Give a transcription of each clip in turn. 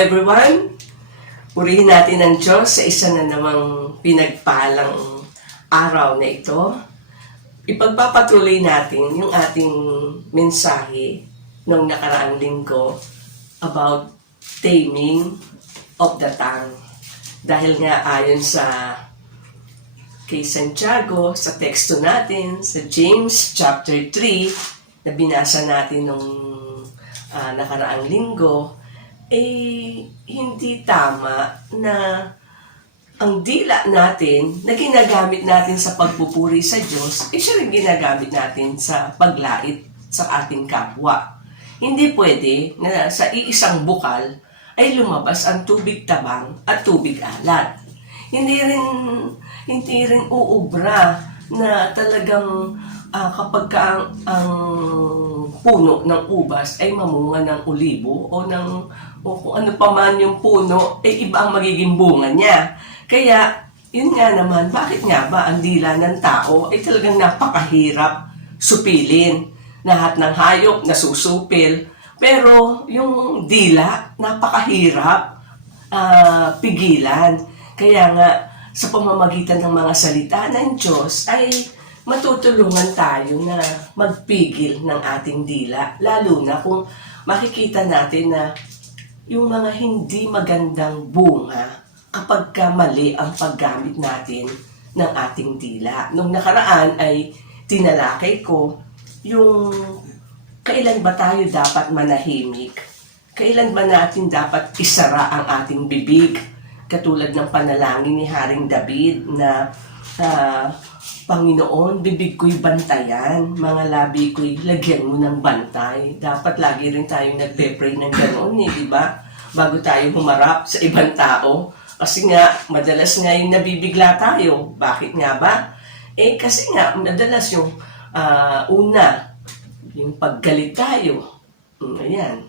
everyone! Purihin natin ang Diyos sa isa na namang pinagpalang araw na ito. Ipagpapatuloy natin yung ating mensahe noong nakaraang linggo about taming of the tongue. Dahil nga ayon sa kay Santiago, sa teksto natin, sa James chapter 3, na binasa natin nung nakaraang linggo, hindi tama na ang dila natin na ginagamit natin sa pagpupuri sa Diyos, siya rin ginagamit natin sa paglait sa ating kapwa. Hindi pwede na sa iisang bukal ay lumabas ang tubig tabang at tubig alat. Hindi rin uubra na talagang kapag ang puno ng ubas ay mamunga ng olibo o kung ano pa man yung puno, iba ang magiging bunga niya. Kaya, yun nga naman, bakit nga ba ang dila ng tao ay talagang napakahirap supilin? Lahat ng hayop nasusupil, pero yung dila, napakahirap pigilan. Kaya nga, sa pamamagitan ng mga salita ng Diyos ay matutulungan tayo na magpigil ng ating dila. Lalo na kung makikita natin na yung mga hindi magandang bunga kapag mali ang paggamit natin ng ating dila. Nung nakaraan ay tinalakay ko yung kailan ba tayo dapat manahimik? Kailan ba natin dapat isara ang ating bibig? Katulad ng panalangin ni Haring David na Panginoon, bibig ko'y bantayan, mga labi ko'y lagyan mo ng bantay. Dapat lagi rin tayong nagpe-pray ng ganoon, di ba? Bago tayo humarap sa ibang tao. Kasi nga, madalas nga yung nabibigla tayo. Bakit nga ba? Kasi nga, madalas yung una, yung paggalit tayo. Ayan.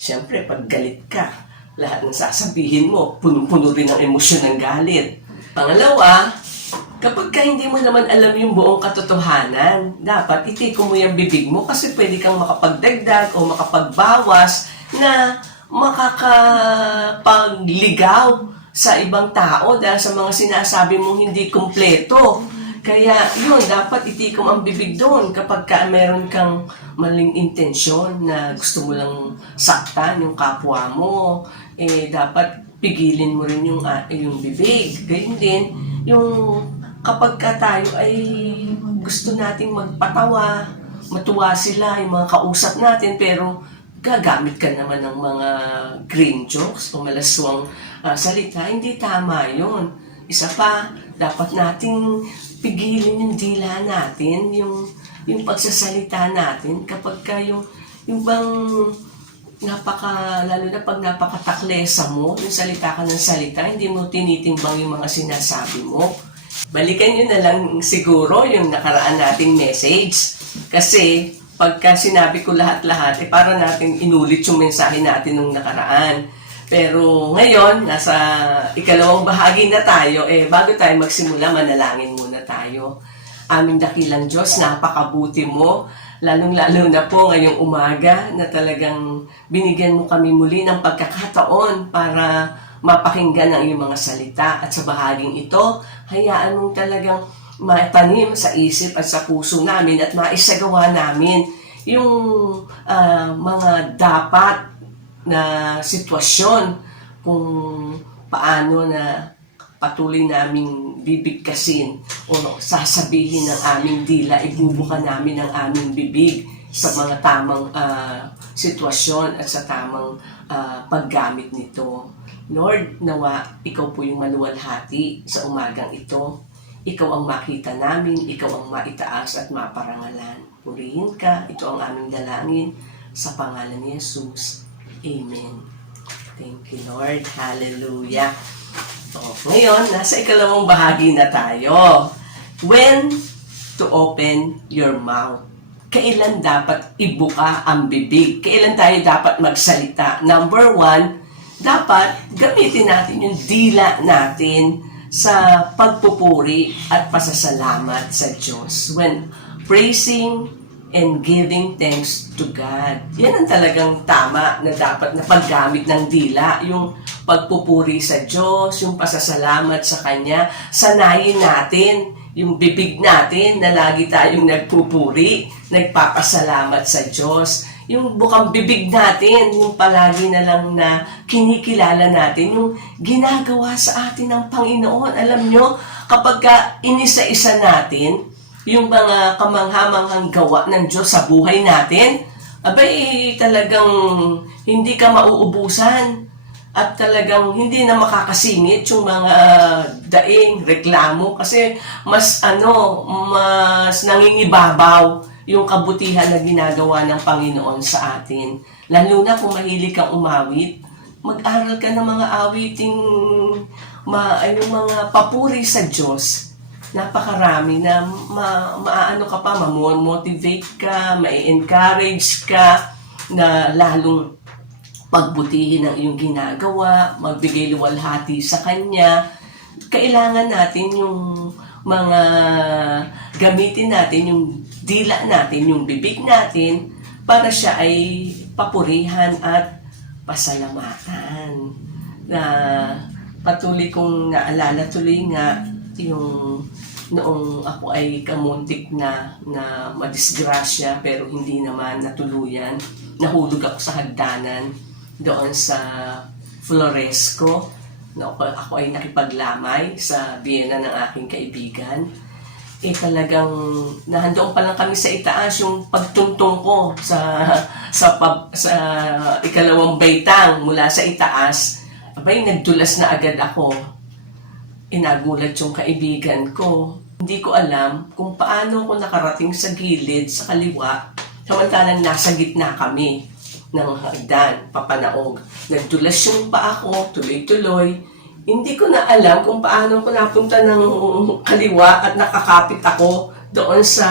Siyempre, paggalit ka, lahat ng sasabihin mo, puno-puno rin ang emosyon ng galit. Pangalawa, kapag hindi mo naman alam yung buong katotohanan, dapat itiko mo yung bibig mo kasi pwede kang makapagdagdag o makapagbawas na makakapagligaw sa ibang tao dahil sa mga sinasabi mong hindi kumpleto. Kaya yun, dapat itikom ang bibig doon kapag meron kang maling intensyon na gusto mo lang saktan yung kapwa mo, dapat pigilin mo rin yung bibig. Ganyan din, yung kapag tayo ay gusto nating magpatawa, matuwa sila, yung mga kausap natin, pero gagamit ka naman ng mga green jokes o malaswang salita, hindi tama yun. Isa pa, dapat nating pigilin yung dila natin, yung pagsasalita natin kapag yung bang lalo na pag napakataklesa mo, yung salita ka ng salita, hindi mo tinitimbang yung mga sinasabi mo. Balikan nyo na lang siguro yung nakaraan nating message. Kasi pagka sinabi ko lahat-lahat, para natin inulit yung mensahe natin nung nakaraan. Pero ngayon, nasa ikalawang bahagi na tayo, bago tayo magsimula, manalangin muna tayo. Aming dakilang Diyos, napakabuti mo, lalong-lalo na po ngayong umaga na talagang binigyan mo kami muli ng pagkakataon para mapakinggan ang iyong mga salita. At sa bahaging ito, hayaan mong talagang matanim sa isip at sa puso namin at maisagawa namin yung mga dapat na sitwasyon kung paano na patuloy naming bibigkasin o sasabihin ng aming dila, ibubuka namin ang aming bibig sa mga tamang sitwasyon at sa tamang paggamit nito. Lord, nawa, ikaw po yung maluwalhati sa umagang ito. Ikaw ang makita namin, ikaw ang maitaas at maparangalan. Purihin ka, ito ang aming dalangin sa pangalan ni Jesus. Amen. Thank you, Lord. Hallelujah. Ngayon, nasa ikalawang bahagi na tayo. When to open your mouth. Kailan dapat ibuka ang bibig? Kailan tayo dapat magsalita? Number 1, dapat gamitin natin yung dila natin sa pagpupuri at pasasalamat sa Diyos. When praising and giving thanks to God. Yan ang talagang tama na dapat na paggamit ng dila, yung pagpupuri sa Diyos, yung pasasalamat sa Kanya. Sanayin natin yung bibig natin na lagi tayong nagpupuri, nagpapasalamat sa Diyos. Yung bukang bibig natin, yung palagi na lang na kinikilala natin, yung ginagawa sa atin ng Panginoon. Alam nyo, kapag inisa-isa natin, yung mga kamanghamanghang gawa ng Diyos sa buhay natin, abay talagang hindi ka mauubusan at talagang hindi na makakasingit yung mga daing, reklamo kasi mas nangingibabaw yung kabutihan na ginagawa ng Panginoon sa atin. Lalo na kung mahilig kang umawit, mag-aral ka ng mga awiting yung mga papuri sa Diyos. Napakarami na maano ka pa, ma-motivate ka, ma-encourage ka na lalong pagbutihin ang iyong ginagawa, magbigay luwalhati sa Kanya. Kailangan natin yung mga gamitin natin, yung dila natin, yung bibig natin para siya ay papurihan at pasalamatan. Na patuloy kong naalala tuloy nga yung noong ako ay kamuntik na madisgrasya pero hindi naman natuluyan. Nahulog ako sa hagdanan doon sa Floresco. Ako ay nakipaglamay sa biyena ng aking kaibigan. Talagang nahandoon pa lang kami sa itaas yung pagtuntong ko sa ikalawang baitang mula sa itaas. Abay, nagdulas na agad ako. Inagulat yung kaibigan ko. Hindi ko alam kung paano ako nakarating sa gilid, sa kaliwa, samantalang nasa gitna kami ng hagdan, papanaog. Nagdulas yung paa ko, tuloy-tuloy. Hindi ko na alam kung paano ako napunta ng kaliwa at nakakapit ako doon sa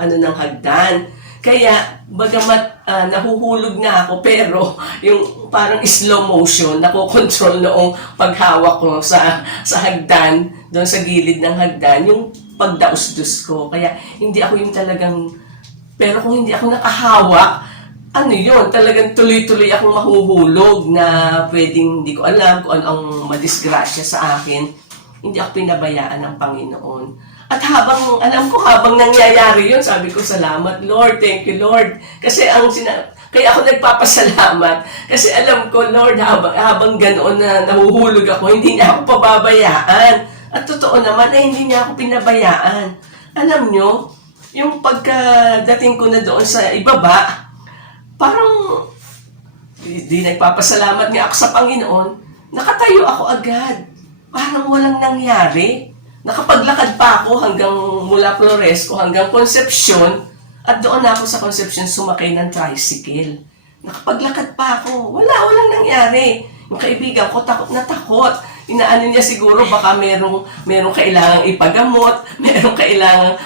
ng hagdan. Kaya, bagamat nahuhulog na ako, pero yung parang slow motion, nakokontrol noong paghawak ko sa hagdan, doon sa gilid ng hagdan, yung pagdaus-dus ko. Kaya, hindi ako yung talagang, pero kung hindi ako nakahawak, talagang tuloy-tuloy akong mahuhulog na pwedeng, hindi ko alam kung ano ang madisgrasya sa akin. Hindi ako pinabayaan ng Panginoon. At habang nangyayari yun, sabi ko, salamat Lord, thank you Lord. Kasi kaya ako nagpapasalamat. Kasi alam ko, Lord, habang ganoon na nahuhulog ako, hindi niya ako pababayaan. At totoo naman, hindi niya ako pinabayaan. Alam nyo, yung pagkadating ko na doon sa ibaba, parang di nagpapasalamat nga ako sa Panginoon, nakatayo ako agad. Parang walang nangyari. Nakapaglakad pa ako hanggang mula Floresco hanggang Concepcion at doon ako sa Concepcion sumakay ng tricycle. Nakapaglakad pa ako. Walang nangyari. Yung kaibigan ko takot na takot. Inaano niya siguro baka merong kailangang ipagamot,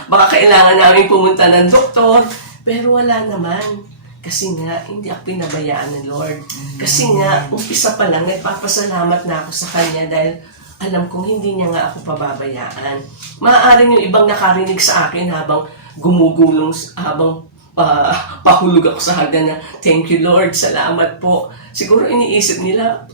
baka kailangan namin pumunta ng doktor. Pero wala naman. Kasi nga, hindi ako pinabayaan ng Lord. Kasi nga, umpisa pa lang, nagpapasalamat na ako sa Kanya dahil alam kong hindi niya nga ako pababayaan. Maaaring yung ibang nakarinig sa akin habang gumugulong, habang pahulog ako sa hagdan na, thank you Lord, salamat po. Siguro iniisip nila,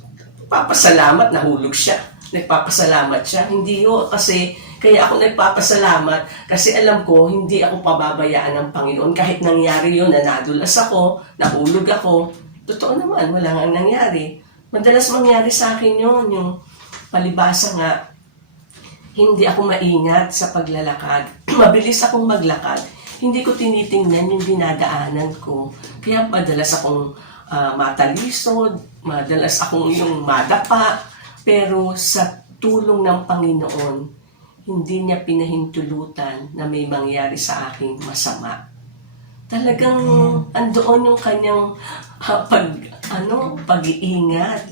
papasalamat, nahulog siya. Nagpapasalamat siya. Hindi ho, kasi kaya ako nagpapasalamat kasi alam ko, hindi ako pababayaan ng Panginoon. Kahit nangyari yun, na nadulas ako, nahulog ako, totoo naman, wala nga nangyari. Madalas mangyari sa akin yun, yung palibasa nga, hindi ako maingat sa paglalakad. Mabilis akong maglakad. Hindi ko tinitingnan yung dinadaanan ko. Kaya madalas akong matalisod, madalas akong yung madapa. Pero sa tulong ng Panginoon, hindi niya pinahintulutan na may mangyari sa aking masama. Talagang andoon yung kanyang pag-iingat,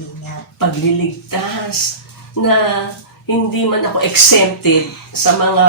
pagliligtas, na hindi man ako exempted sa mga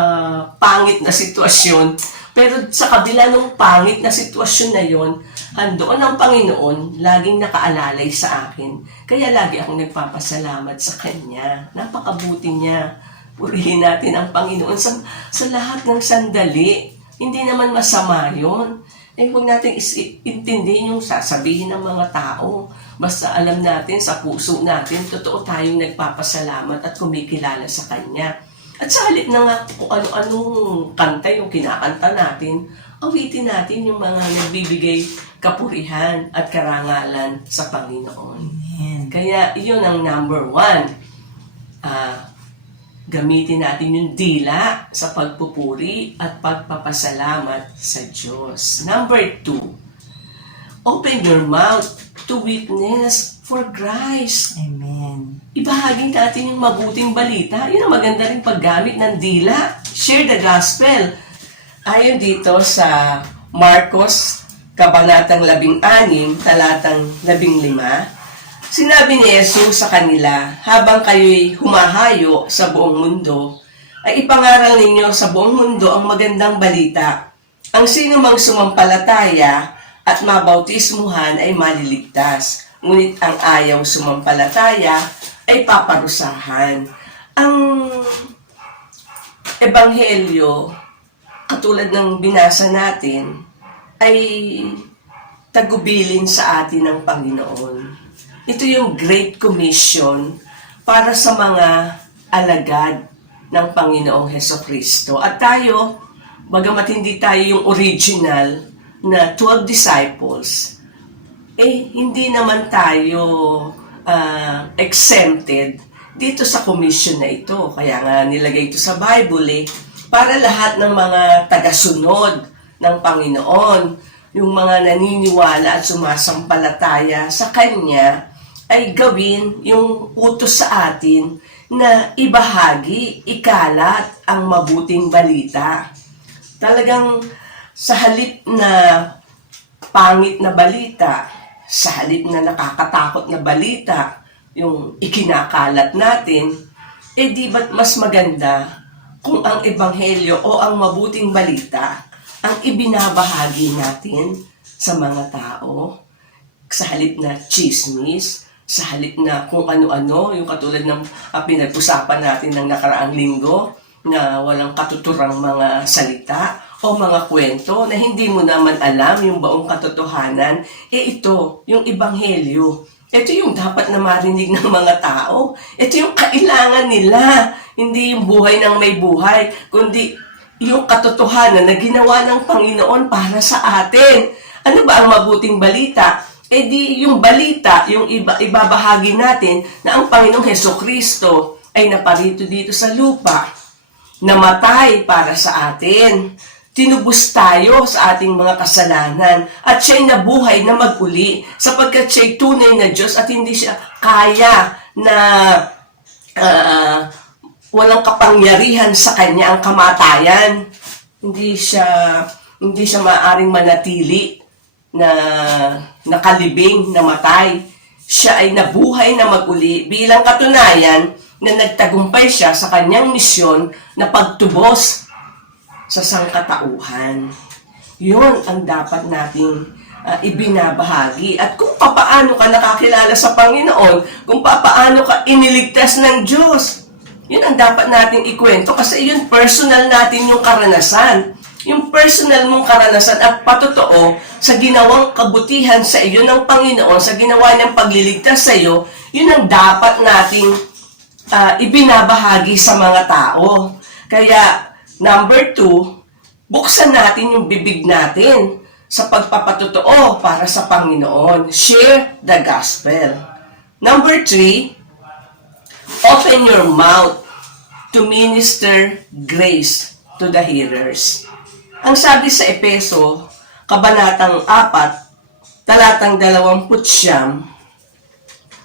pangit na sitwasyon. Pero sa kabila ng pangit na sitwasyon na yon, andoon ang Panginoon, laging nakaalalay sa akin. Kaya lagi akong nagpapasalamat sa Kanya. Napakabuti niya. Purihin natin ang Panginoon sa lahat ng sandali. Hindi naman masama yun. Huwag natin intindihin yung sasabihin ng mga tao. Basta alam natin sa puso natin, totoo tayong nagpapasalamat at kumikilala sa Kanya. At sa halip na nga kung ano-anong kanta yung kinakanta natin, awitin natin yung mga nagbibigay kapurihan at karangalan sa Panginoon. Amen. Kaya yun ang number 1. Gamitin natin yung dila sa pagpupuri at pagpapasalamat sa Diyos. Number 2, open your mouth to witness for Christ. Amen. Ibahagi natin yung mabuting balita. Yun ang maganda rin paggamit ng dila. Share the gospel. Ayon dito sa Marcos, Kabanatang 16, talatang 15, sinabi ni Jesus sa kanila, habang kayo'y humahayo sa buong mundo, ay ipangaral ninyo sa buong mundo ang magandang balita. Ang sino mang sumampalataya at mabautismuhan ay maliligtas, ngunit ang ayaw sumampalataya ay paparusahan. Ang ebanghelyo, katulad ng binasa natin, ay tagubilin sa atin ng Panginoon. Ito yung Great Commission para sa mga alagad ng Panginoong Hesukristo. At tayo, bagamat hindi tayo yung original na 12 disciples, hindi naman tayo exempted dito sa commission na ito. Kaya nga nilagay ito sa Bible para lahat ng mga tagasunod ng Panginoon, yung mga naniniwala at sumasampalataya sa Kanya, ay gawin yung utos sa atin na ibahagi, ikalat ang mabuting balita. Talagang sa halip na pangit na balita, sa halip na nakakatakot na balita, yung ikinakalat natin, di ba't mas maganda kung ang ebanghelyo o ang mabuting balita ang ibinabahagi natin sa mga tao, sa halip na chismis, sa halip na kung ano-ano, yung katulad ng pinag-usapan natin ng nakaraang linggo, na walang katuturang mga salita o mga kwento na hindi mo naman alam yung buong katotohanan. Ito, yung ebanghelyo. Ito yung dapat na marinig ng mga tao. Ito yung kailangan nila. Hindi yung buhay ng may buhay, kundi yung katotohanan na ginawa ng Panginoon para sa atin. Ano ba ang mabuting balita? Di yung balita, yung ibabahagi natin na ang Panginoong Hesukristo ay naparito dito sa lupa, namatay para sa atin, tinubos tayo sa ating mga kasalanan, at siya'y nabuhay na mag-uli sapagkat siya'y tunay na Diyos at hindi siya kaya na walang kapangyarihan sa Kanya ang kamatayan. Hindi siya maaaring manatili na nakalibing, namatay. Siya ay nabuhay na mag-uli bilang katunayan na nagtagumpay siya sa kanyang misyon na pagtubos sa sangkatauhan. Yun ang dapat nating ibinabahagi. At kung paano ka nakakilala sa Panginoon, kung paano ka iniligtas ng Diyos, yun ang dapat nating ikwento kasi yun personal natin yung karanasan. Yung personal mong karanasan at patotoo sa ginawang kabutihan sa iyo ng Panginoon, sa ginawa niyang pagliligtas sa iyo, yun ang dapat nating ibinabahagi sa mga tao. Kaya, number 2, buksan natin yung bibig natin sa pagpapatotoo para sa Panginoon. Share the gospel. Number 3, open your mouth to minister grace to the hearers. Ang sabi sa Epeso, Kabanatang 4, talatang 29,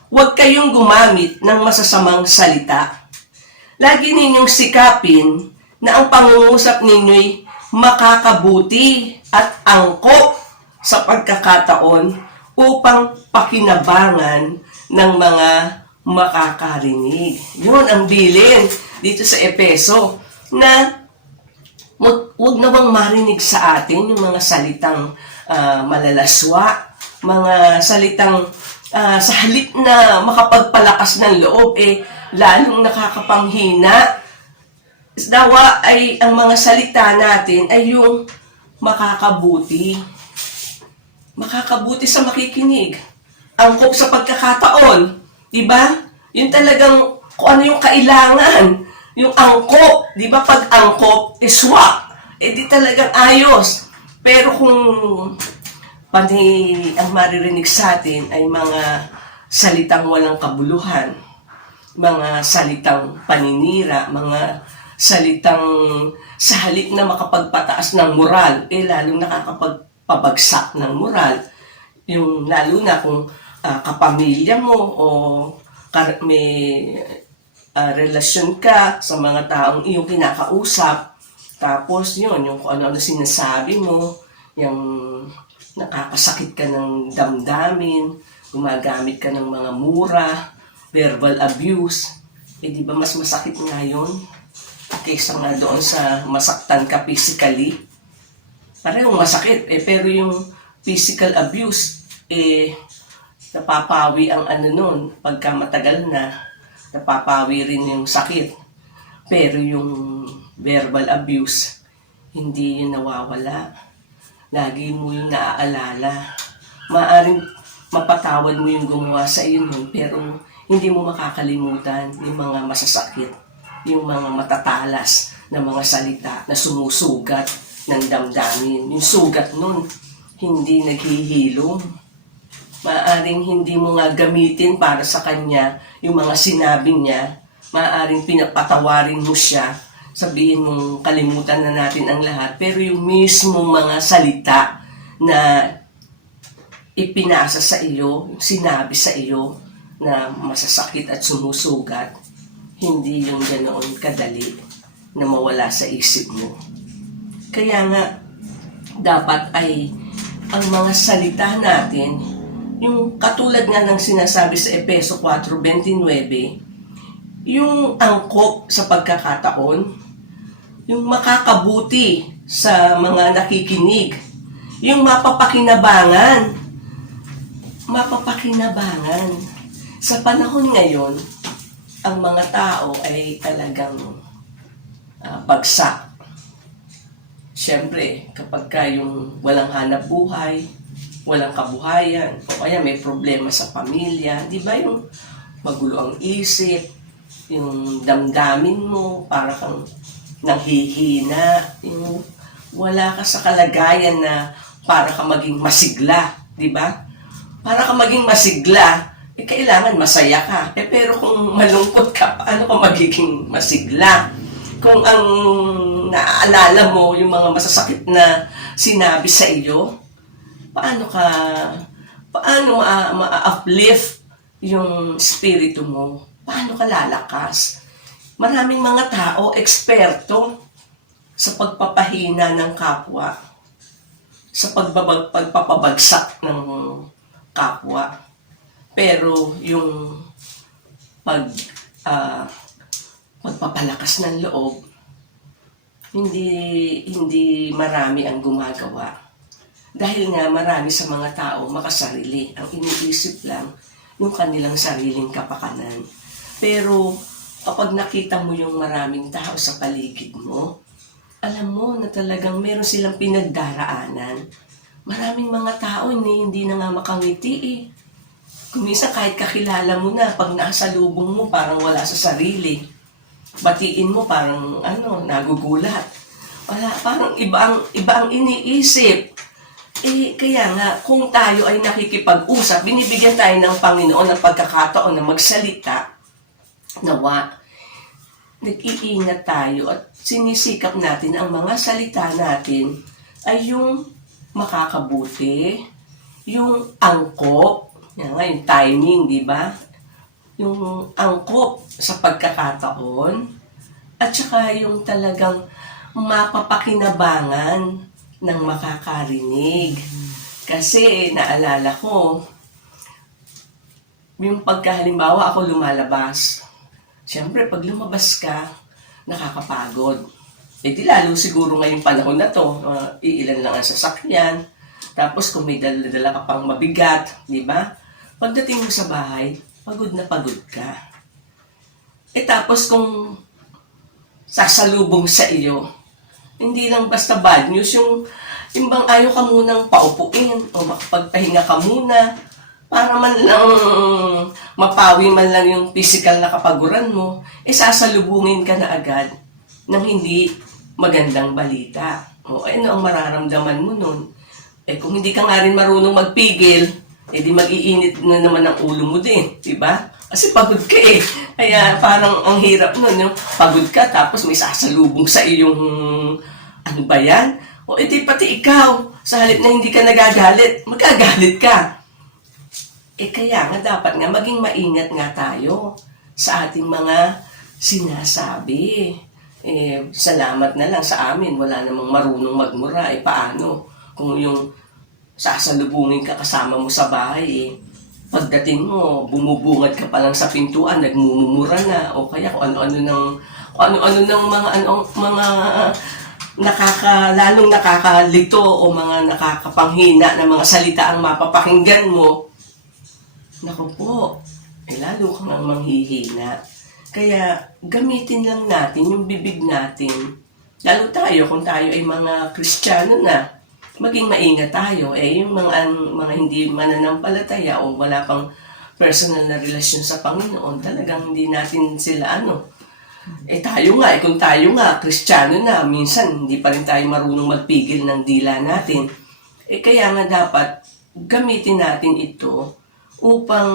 huwag kayong gumamit ng masasamang salita. Lagi ninyong sikapin na ang pangungusap ninyo'y makakabuti at angkop sa pagkakataon upang pakinabangan ng mga makakarinig. Yun ang bilin dito sa Epeso na huwag na bang marinig sa atin yung mga salitang malalaswa, mga salitang sa halip na makapagpalakas ng loob, lalong nakakapanghina. Dawa ay ang mga salita natin ay yung makakabuti. Makakabuti sa makikinig. Angkop sa pagkakataon. Diba? Yung talagang kung ano yung kailangan. Yung angkop. Diba pag angkop, swak. Di talagang ayos. Pero kung ang maririnig sa atin ay mga salitang walang kabuluhan, mga salitang paninira, mga salitang sa halip na makapagpataas ng moral, lalong nakakapagpabagsak ng moral. Yung lalo na kung kapamilya mo o may relasyon ka sa mga taong iyong kinakausap, tapos yun, yung kung ano-ano sinasabi mo, yung nakakasakit ka ng damdamin, gumagamit ka ng mga mura, verbal abuse, di ba mas masakit nga yun kaysa nga doon sa masaktan ka physically. Parehong masakit, pero yung physical abuse, napapawi ang ano nun, pagka matagal na, napapawi rin yung sakit. Pero yung verbal abuse, hindi yun nawawala. Lagi mo yung naaalala. Maaring mapatawad mo yung gumawa sa iyo nun, pero hindi mo makakalimutan yung mga masasakit, yung mga matatalas na mga salita na sumusugat ng damdamin. Yung sugat nun, hindi naghihilom. Maaring hindi mo nga gamitin para sa kanya yung mga sinabi niya. Maaring pinapatawarin mo siya. Sabihin mong kalimutan na natin ang lahat. Pero yung mismo mga salita na ipinasa sa iyo, sinabi sa iyo na masasakit at sumusugat, hindi yung ganoon kadali na mawala sa isip mo. Kaya nga, dapat ay ang mga salita natin, yung katulad nga ng sinasabi sa Efeso 4:29, yung angkop sa pagkakataon, yung makakabuti sa mga nakikinig, yung mapapakinabangan. Sa panahon ngayon, ang mga tao ay talagang bagsak. Siyempre, kapag ka yung walang hanap buhay, walang kabuhayan, o kaya may problema sa pamilya, di ba yung magulo ang isip, yung damdamin mo, para kang nanghihina, yung wala ka sa kalagayan na para ka maging masigla, di ba? Para ka maging masigla, kailangan masaya ka. Pero kung malungkot ka, paano ka magiging masigla? Kung ang naaalala mo yung mga masasakit na sinabi sa iyo, paano ma-uplift yung spirito mo? Paano ka lalakas? Maraming mga tao, eksperto sa pagpapahina ng kapwa, sa pagpapabagsak ng kapwa. Pero yung pagpapalakas ng loob, hindi marami ang gumagawa. Dahil nga marami sa mga tao makasarili. Ang iniisip lang yung kanilang sariling kapakanan. Pero kapag nakita mo yung maraming tao sa paligid mo, alam mo na talagang meron silang pinagdaraanan. Maraming mga tao hindi na nga makangiti eh. Kung minsan kahit kakilala mo na, pag nakasalubong mo parang wala sa sarili. Batiin mo parang nagugulat. Wala, parang iba ang iniisip. Kaya nga, kung tayo ay nakikipag-usap, binibigyan tayo ng Panginoon ng pagkakataon na magsalita, nawa, nag-iingat tayo at sinisikap natin ang mga salita natin ay yung makakabuti, yung angkop, yan nga, yung timing, di ba? Yung angkop sa pagkakataon, at saka yung talagang mapapakinabangan ng makakarinig. Kasi naalala ko, yung pagkahalimbawa ako lumalabas, siyempre pag lumabas ka, nakakapagod. Di lalo siguro ngayong panahon na to, iilan lang ang sasakyan, tapos kung may dala ka pang mabigat, di ba? Pagdating mo sa bahay, pagod na pagod ka. Tapos kung sasalubong sa iyo, hindi lang basta bad news, Yung bang ayaw ka munang paupuin o makapagpahinga ka muna para man lang mapawi man lang yung physical na kapaguran mo, sasalubungin ka na agad ng hindi magandang balita. O ano ang mararamdaman mo nun? Kung hindi ka nga rin marunong magpigil, di mag-iinit na naman ang ulo mo din, di ba? Kasi pagod ka eh. Kaya parang ang hirap nun, yung pagod ka tapos may sasalubong sa iyong ano ba yan? O edi pati ikaw, sa halip na hindi ka nagagalit, magagalit ka. Kaya nga dapat nga maging maingat nga tayo sa ating mga sinasabi. Salamat na lang sa amin, wala namang marunong magmura. Paano? Kung yung sasalubungin ka kasama mo sa bahay, pagdating mo, bumubungad ka pa lang sa pintuan, nagmumura na, o kaya kung ano-ano ng mga lalong nakakalito o mga nakakapanghina na mga salita ang mapapakinggan mo, naku po, lalo kang ang manghihina. Kaya gamitin lang natin yung bibig natin. Lalo tayo, kung tayo ay mga Kristiyano na, maging maingat tayo. Yung mga hindi mananampalataya o wala pang personal na relasyon sa Panginoon, talagang hindi natin sila tayo nga, kung tayo nga, Kristiyano na, minsan hindi pa rin tayo marunong magpigil ng dila natin. Kaya nga dapat gamitin natin ito upang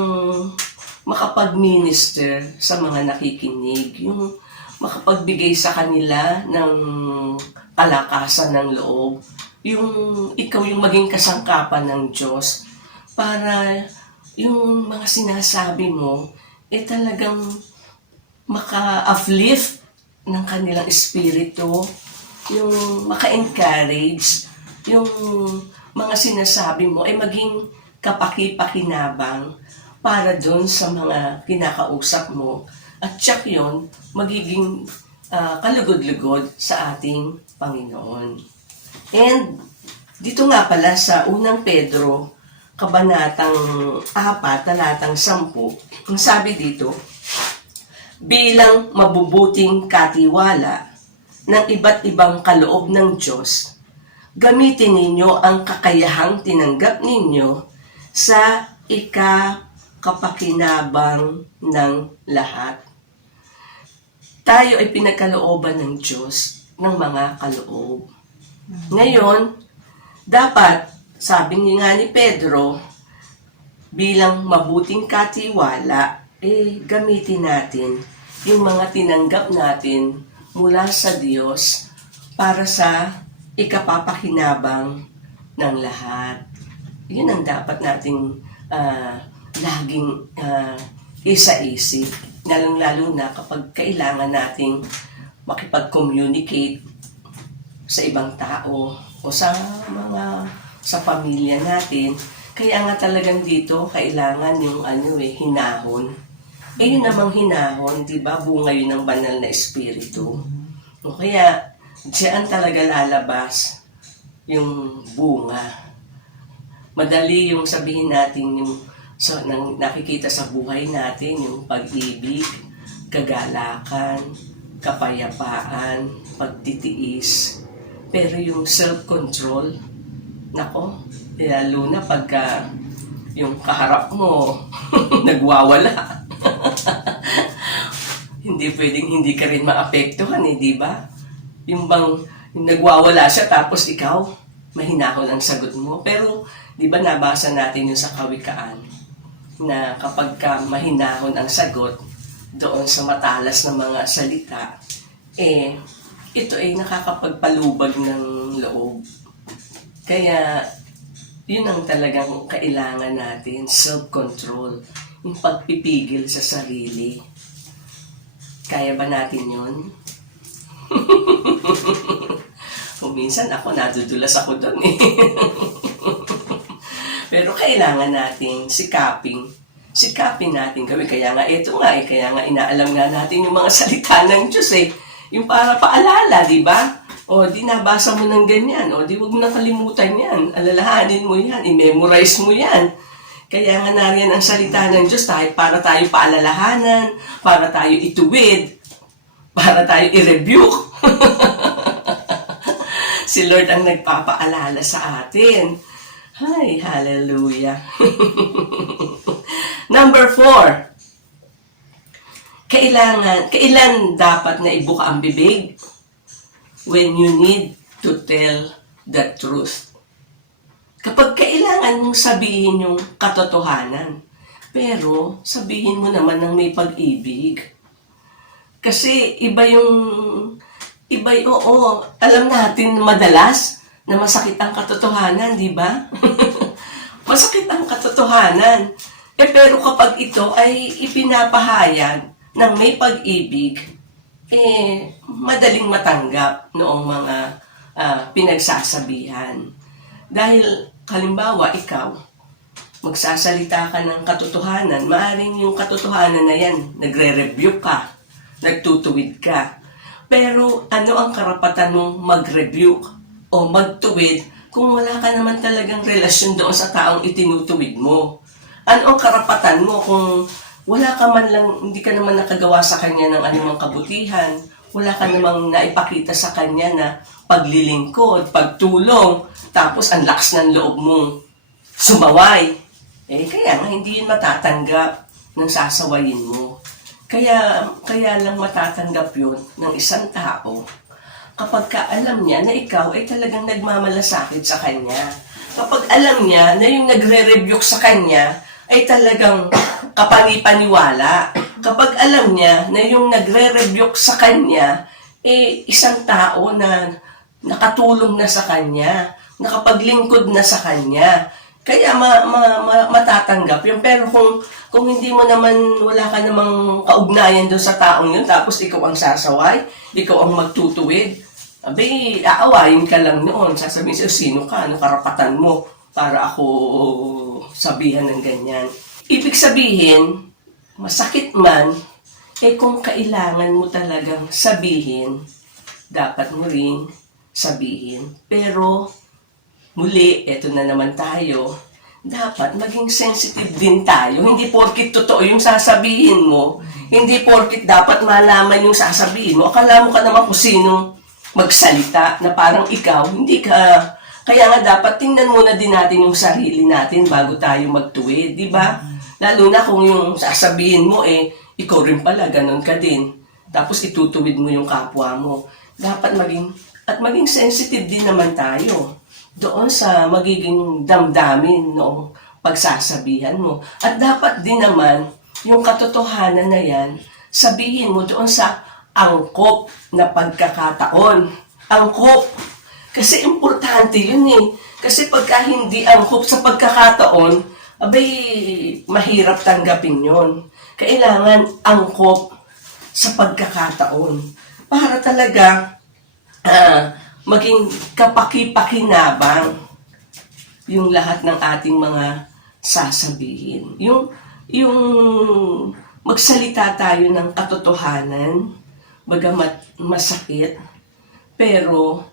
makapag-minister sa mga nakikinig, yung makapagbigay sa kanila ng kalakasan ng loob, yung ikaw yung maging kasangkapan ng Diyos para yung mga sinasabi mo talagang maka-uplift ng kanilang espiritu, yung maka-encourage, yung mga sinasabi mo ay maging kapaki-pakinabang para dun sa mga kinakausap mo at tiyak yun magiging kalugod-lugod sa ating Panginoon. And dito nga pala sa unang Pedro, kabanatang 4, talatang 10, ang sabi dito, bilang mabubuting katiwala ng iba't ibang kaloob ng Diyos, gamitin ninyo ang kakayahang tinanggap ninyo sa kapakinabang ng lahat. Tayo ay pinagkalooban ng Diyos ng mga kaloob. Ngayon, dapat, sabi nga ni Pedro, bilang mabuting katiwala, gamitin natin yung mga tinanggap natin mula sa Diyos para sa ikapapakinabang ng lahat. Yun ang dapat nating laging isa-isip, lalong-lalo na kapag kailangan nating makipag-communicate sa ibang tao o sa pamilya natin. Kaya nga talagang dito kailangan yung hinahon. Yun namang hinahon, di ba? Bunga yun ng banal na espiritu. O kaya diyan talaga lalabas yung bunga. Madali yung sabihin natin yung nakikita sa buhay natin, yung pag-ibig, kagalakan, kapayapaan, pagtitiis. Pero yung self-control, nako, lalo na pagka yung kaharap mo nagwawala. Hindi pwedeng hindi ka rin maapektuhan di ba? Yung nagwawala siya tapos ikaw, mahinahon ang sagot mo. Pero, di ba nabasa natin yung sa Kawikaan na kapag ka mahinahon ang sagot doon sa matalas na mga salita, ito ay nakakapagpalubag ng loob. Kaya, yun ang talagang kailangan natin, self-control, yung pagpipigil sa sarili. Kaya ba natin yun? Kung minsan ako, nadudulas ako doon Pero kailangan natin sikapin natin gawin. Kaya nga, kaya nga inaalam nga natin yung mga salita ng Diyos Yung para paalala, di ba? O, di nabasa mo ng ganyan. O, di wag mo nakalimutan yan. Alalahanin mo yan. I-memorize mo yan. Kaya nga nariyan ang salita ng Diyos para tayo paalalahanan, para tayo ituwid, para tayo i-rebuke. Si Lord ang nagpapaalala sa atin. Ay, hallelujah. Number 4. Kailan dapat na ibuka ang bibig? When you need to tell the truth. Kapag kailangan mong sabihin yung katotohanan, pero sabihin mo naman ng may pag-ibig. Kasi oo, alam natin madalas na masakit ang katotohanan, di ba? Masakit ang katotohanan. Pero kapag ito ay ipinapahayag ng may pag-ibig, madaling matanggap noong mga pinagsasabihan. Dahil, halimbawa, ikaw, magsasalita ka ng katotohanan, maaaring yung katotohanan na yan, nagre-review ka, nagtutuwid ka. Pero ano ang karapatan mong mag-review o magtuwid kung wala ka naman talagang relasyon doon sa taong itinutuwid mo? Ano ang karapatan mo kung wala ka man lang, hindi ka naman nakagawa sa kanya ng anumang kabutihan, wala ka namang naipakita sa kanya na paglilingkod, pagtulong, tapos ang lakas ng loob mong sumaway. Kaya nga hindi yun matatanggap ng sasawayin mo. Kaya lang matatanggap yun ng isang tao kapag ka alam niya na ikaw ay talagang nagmamalasakit sa kanya. Kapag alam niya na yung nagre-rebuke sa kanya ay talagang kapanipaniwala. Kapag alam niya na yung nagre-rebuke sa kanya isang tao na nakatulong na sa kanya, nakapaglingkod na sa kanya. Kaya matatanggap yun. Pero kung hindi mo naman, wala ka namang kaugnayan doon sa taong yun, tapos ikaw ang sasaway, ikaw ang magtutuwid, aawayin ka lang noon. Sasabihin sa'yo, sino ka? Ano karapatan mo para ako sabihan ng ganyan? Ibig sabihin, masakit man, kung kailangan mo talagang sabihin, dapat mo rin sabihin. Pero, muli, eto na naman tayo, dapat maging sensitive din tayo. Hindi porkit totoo yung sasabihin mo, hindi porkit dapat malaman yung sasabihin mo. Akala mo ka naman kung sino magsalita na parang ikaw, hindi ka. Kaya nga dapat tingnan muna din natin yung sarili natin bago tayo magtuwid, di ba? Lalo na kung yung sasabihin mo, ikaw rin pala, ganun ka din. Tapos itutuwid mo yung kapwa mo. Dapat maging sensitive din naman tayo doon sa magiging damdamin noong pagsasabihan mo. At dapat din naman, yung katotohanan na yan, sabihin mo doon sa angkop na pagkakataon. Angkop. Kasi importante yun Kasi pagka hindi angkop sa pagkakataon, mahirap tanggapin yun. Kailangan angkop sa pagkakataon. Para talaga, maging kapaki-pakinabang yung lahat ng ating mga sasabihin. Yung magsalita tayo ng katotohanan, bagamat masakit, pero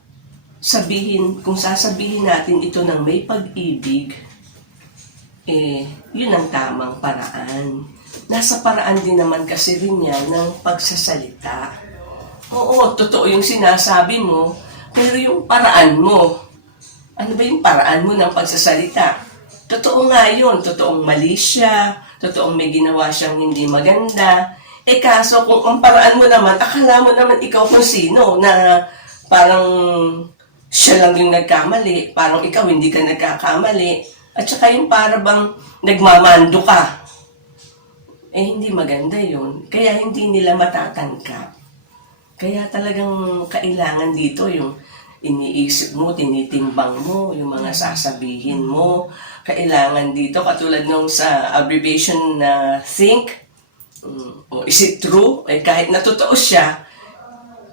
kung sasabihin natin ito ng may pag-ibig, yun ang tamang paraan. Nasa paraan din naman kasi rin yan ng pagsasalita. Oo, totoo yung sinasabi mo, pero yung paraan mo, ano ba yung paraan mo ng pagsasalita? Totoo nga yun, totoong mali siya, totoong may ginawa siyang hindi maganda. Kaso kung ang paraan mo naman, akala mo naman ikaw kung sino, na parang siya lang yung nagkamali, parang ikaw hindi ka nagkakamali, at saka yung parang bang nagmamando ka. Hindi maganda yun. Kaya hindi nila matatanggap. Kaya talagang kailangan dito yung iniisip mo, tinitimbang mo, yung mga sasabihin mo. Kailangan dito, katulad nung sa abbreviation na think, is it true? Kahit na totoo siya,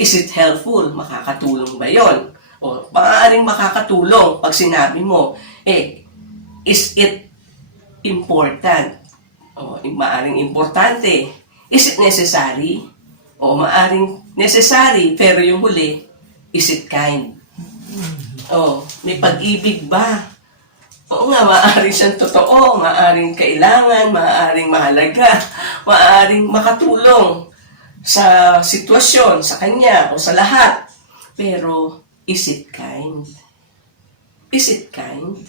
is it helpful? Makakatulong ba yon? Maaaring makakatulong pag sinabi mo, is it important? Maaaring importante. Is it necessary? Maaaring necessary, pero yung huli, is it kind? May pag-ibig ba? Oo nga, maaaring siyang totoo, maaaring kailangan, maaaring mahalaga, maaaring makatulong sa sitwasyon, sa kanya, o sa lahat. Pero, Is it kind? Is it kind?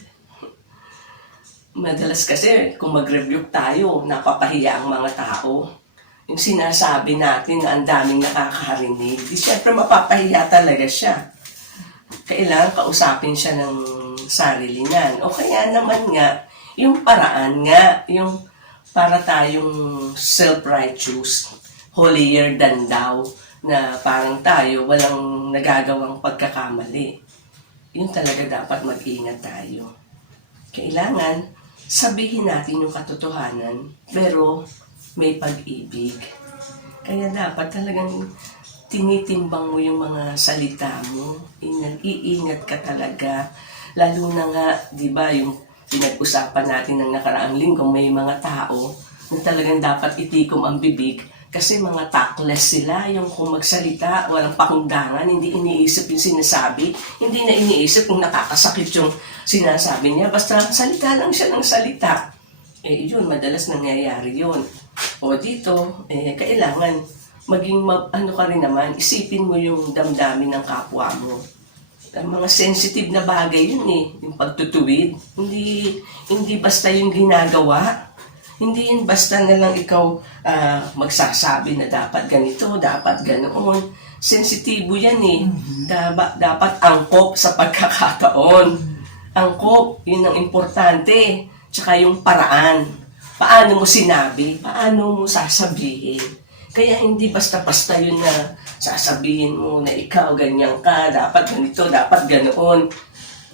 Madalas kasi kung mag-review tayo, napapahiya ang mga tao. Yung sinasabi natin na ang daming nakakarinig, di syempre mapapahiya talaga siya. Kailangan kausapin siya ng sarili niyan. O kaya naman nga, yung paraan nga, yung para tayong self-righteous, holier than thou, na parang tayo walang nagagawang pagkakamali. Yun talaga dapat mag-ingat tayo. Kailangan sabihin natin yung katotohanan, pero may pag-ibig. Kaya dapat talagang tinitimbang mo yung mga salita mo. Iingat ka talaga. Lalo na nga, di ba, yung pinag-usapan natin ng nakaraang linggo, may mga tao na talagang dapat itikom ang bibig kasi mga tactless sila, yung kung magsalita, walang pakundangan, hindi iniisip yung sinasabi, hindi na iniisip kung nakakasakit yung sinasabi niya, basta salita lang siya ng salita. Yun, madalas nangyayari yun. O dito, kailangan maging, ano ka rin naman, isipin mo yung damdamin ng kapwa mo. Mga sensitive na bagay yun yung pagtutuwid. Hindi basta yung ginagawa. Hindi yun basta na lang ikaw magsasabi na dapat ganito, dapat ganoon. Sensitibo yan Dapat angkop sa pagkakataon. Angkop, yun ang importante. Tsaka yung paraan. Paano mo sinabi? Paano mo sasabihin? Kaya hindi basta-basta yun na sasabihin mo na ikaw ganyan ka, dapat ganito, dapat ganoon.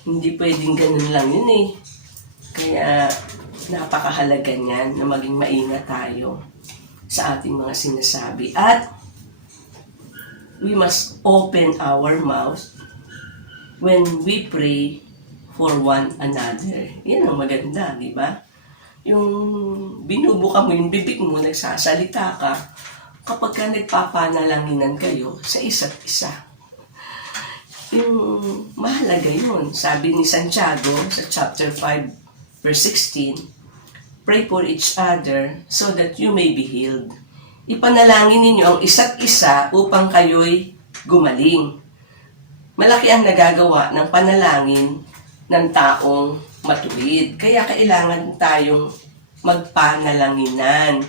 Hindi pwedeng ganun lang yun Kaya napakahalaga niyan na maging maingat tayo sa ating mga sinasabi. At we must open our mouth when we pray for one another. Yan ang maganda, di ba? Yung binubuka mo yung bibig mo, nagsasalita ka, kapag ka nagpapanalanginan kayo sa isa't isa. Yung mahalaga yun. Sabi ni Santiago sa chapter 5, verse 16, pray for each other so that you may be healed. Ipanalangin ninyo ang isa't isa upang kayo'y gumaling. Malaki ang nagagawa ng panalangin ng taong matuwid. Kaya kailangan tayong magpanalanginan.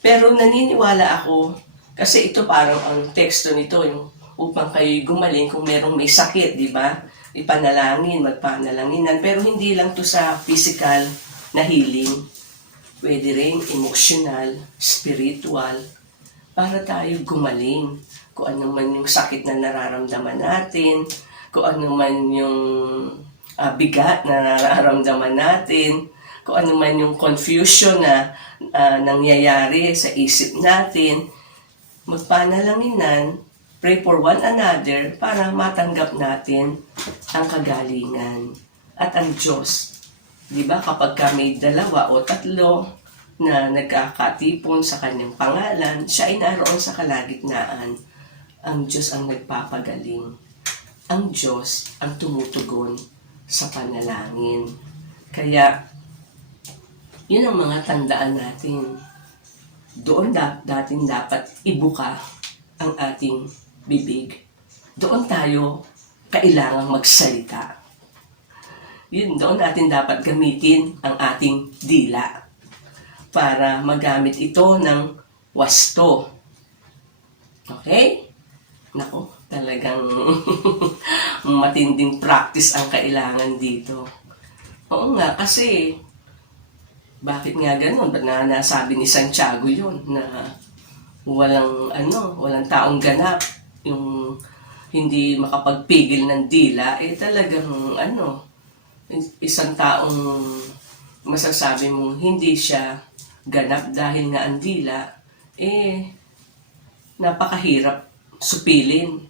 Pero naniniwala ako, kasi ito parang ang teksto nito, yung upang kayo'y gumaling kung merong may sakit, di ba? Ipanalangin, magpanalanginan. Pero hindi lang to sa physical na healing. Pwede rin emotional, spiritual, para tayo gumaling. Kung ano man yung sakit na nararamdaman natin, kung ano man yung bigat na nararamdaman natin, kung ano man yung confusion na nangyayari sa isip natin, magpanalanginan, pray for one another para matanggap natin ang kagalingan. At ang Diyos, di ba, kapag may dalawa o tatlo na nagkakatipon sa kanyang pangalan, siya ay naroon sa kalagitnaan. Ang Diyos ang nagpapagaling. Ang Diyos ang tumutugon sa panalangin. Kaya, yun ang mga tandaan natin. Doon dating dapat ibuka ang ating bibig. Doon tayo kailangang magsalita. Yun, doon natin dapat gamitin ang ating dila para magamit ito ng wasto. Okay? Naku, talagang matinding practice ang kailangan dito. Oo nga, kasi bakit nga ganun? Ba't na nasabi ni Santiago yun na walang taong ganap yung hindi makapagpigil ng dila, talagang isang taong masasabi mong hindi siya ganap dahil nga ang dila, napakahirap supilin.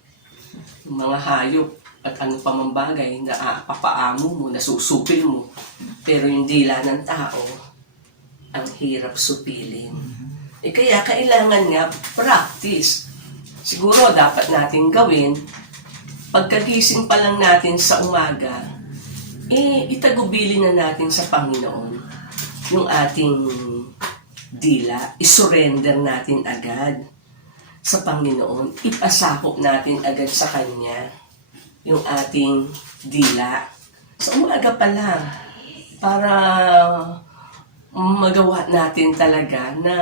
Yung mga hayop at ano pa mang bagay na papaamo mo, nasusupil mo. Pero yung dila ng tao, ang hirap supilin. Kaya kailangan nga practice. Siguro dapat natin gawin, pagkagising pa lang natin sa umaga, itagubilin na natin sa Panginoon yung ating dila, isurrender natin agad sa Panginoon, ipasakop natin agad sa Kanya. yung ating dila. Sa umaga pa lang, para magawa natin talaga na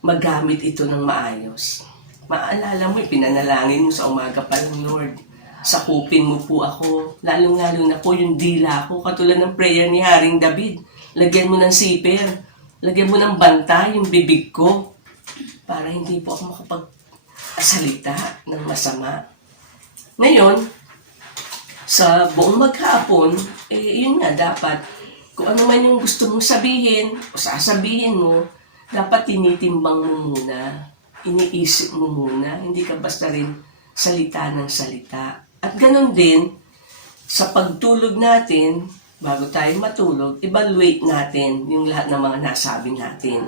magamit ito ng maayos. Maalala mo, pinanalangin mo sa umaga pa lang, Lord. Sakupin mo po ako, lalong-lalo na po yung dila ko, katulad ng prayer ni Haring David. Lagyan mo ng siper, lagyan mo ng banta yung bibig ko, para hindi po ako makapagsalita ng masama. Ngayon, sa buong maghapon, yun nga, dapat, kung ano man yung gusto mong sabihin, o sasabihin mo, dapat tinitimbang mo muna, iniisip mo muna, hindi ka basta rin salita ng salita. At ganun din, sa pagtulog natin, bago tayo matulog, evaluate natin yung lahat ng mga nasabi natin.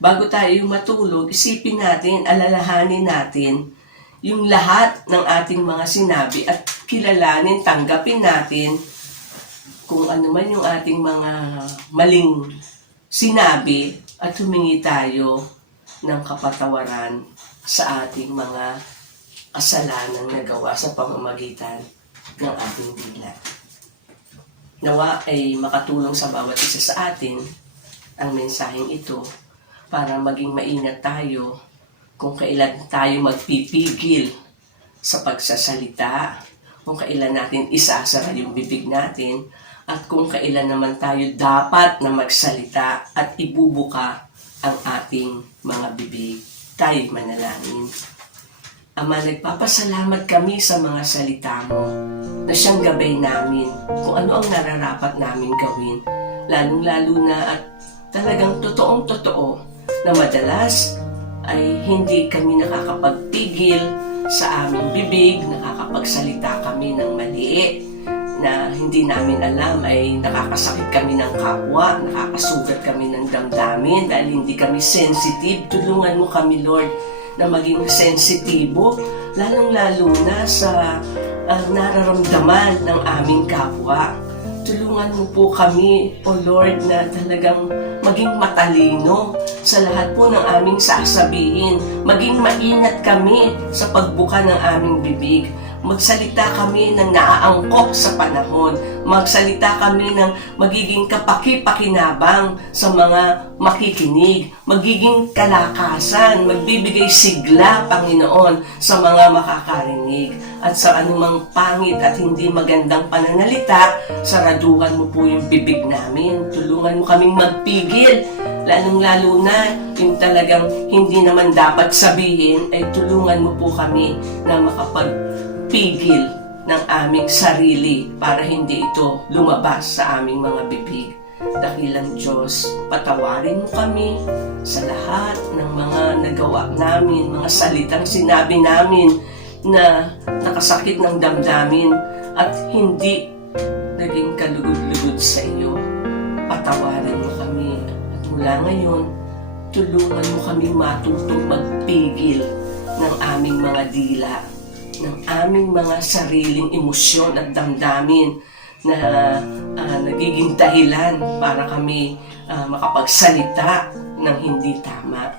Bago tayo matulog, isipin natin, alalahanin natin yung lahat ng ating mga sinabi at kilalanin, tanggapin natin kung ano man yung ating mga maling sinabi at humingi tayo ng kapatawaran sa ating mga kasalanang nagawa sa pamamagitan ng ating dila. Nawa ay makatulong sa bawat isa sa atin ang mensaheng ito para maging maingat tayo kung kailan tayo magpipigil sa pagsasalita, kung kailan natin isasara yung bibig natin, at kung kailan naman tayo dapat na magsalita at ibubuka ang ating mga bibig. Tayo'y manalangin. Ama, nagpapasalamat kami sa mga salita mo na siyang gabay namin kung ano ang nararapat namin gawin. Lalong-lalo na at talagang totoong-totoo na madalas ay hindi kami nakakapagpigil sa aming bibig, nakakapagsalita kami ng mali na hindi namin alam ay nakakasakit kami ng kapwa, nakakasugat kami ng damdamin dahil hindi kami sensitive. Tulungan mo kami, Lord, na maging sensitibo, lalong-lalo na sa nararamdaman ng aming kapwa. Tulungan mo po kami, O Lord, na talagang maging matalino sa lahat po ng aming sasabihin. Maging maingat kami sa pagbuka ng aming bibig. Magsalita kami ng naaangkop sa panahon. Magsalita kami ng magiging kapaki-pakinabang sa mga makikinig. Magiging kalakasan, magbibigay sigla, Panginoon, sa mga makakarinig. At sa anumang pangit at hindi magandang pananalita, saraduhan mo po yung bibig namin. Tulungan mo kaming magpigil. Lalong-lalo na yung talagang hindi naman dapat sabihin, ay tulungan mo po kami na makapagpigil ng aming sarili para hindi ito lumabas sa aming mga bibig. Dakilang Diyos, patawarin mo kami sa lahat ng mga nagawa namin, mga salitang sinabi namin na nakasakit ng damdamin at hindi naging kalugod-lugod sa iyo. Patawarin mo kami at mula ngayon, tulungan mo kami matutong magpigil ng aming mga dila, ng aming mga sariling emosyon at damdamin na nagiging dahilan para kami makapagsalita ng hindi tama.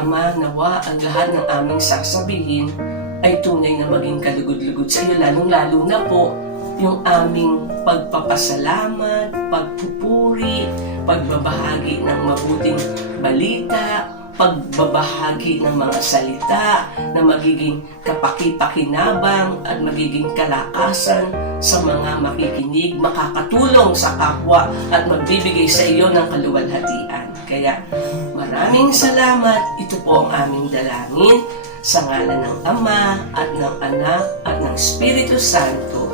Ama, nawa ang lahat ng aming sasabihin ay tunay na maging kalugod-lugod sa iyo, lalong-lalo na po yung aming pagpapasalamat, pagpupuri, pagbabahagi ng mabuting balita, pagbabahagi ng mga salita na magiging kapaki-pakinabang at magiging kalakasan sa mga makikinig, makakatulong sa kapwa at magbibigay sa iyo ng kaluwalhatian. Kaya maraming salamat. Ito po ang aming dalangin sa ngalan ng Ama at ng Anak at ng Espiritu Santo.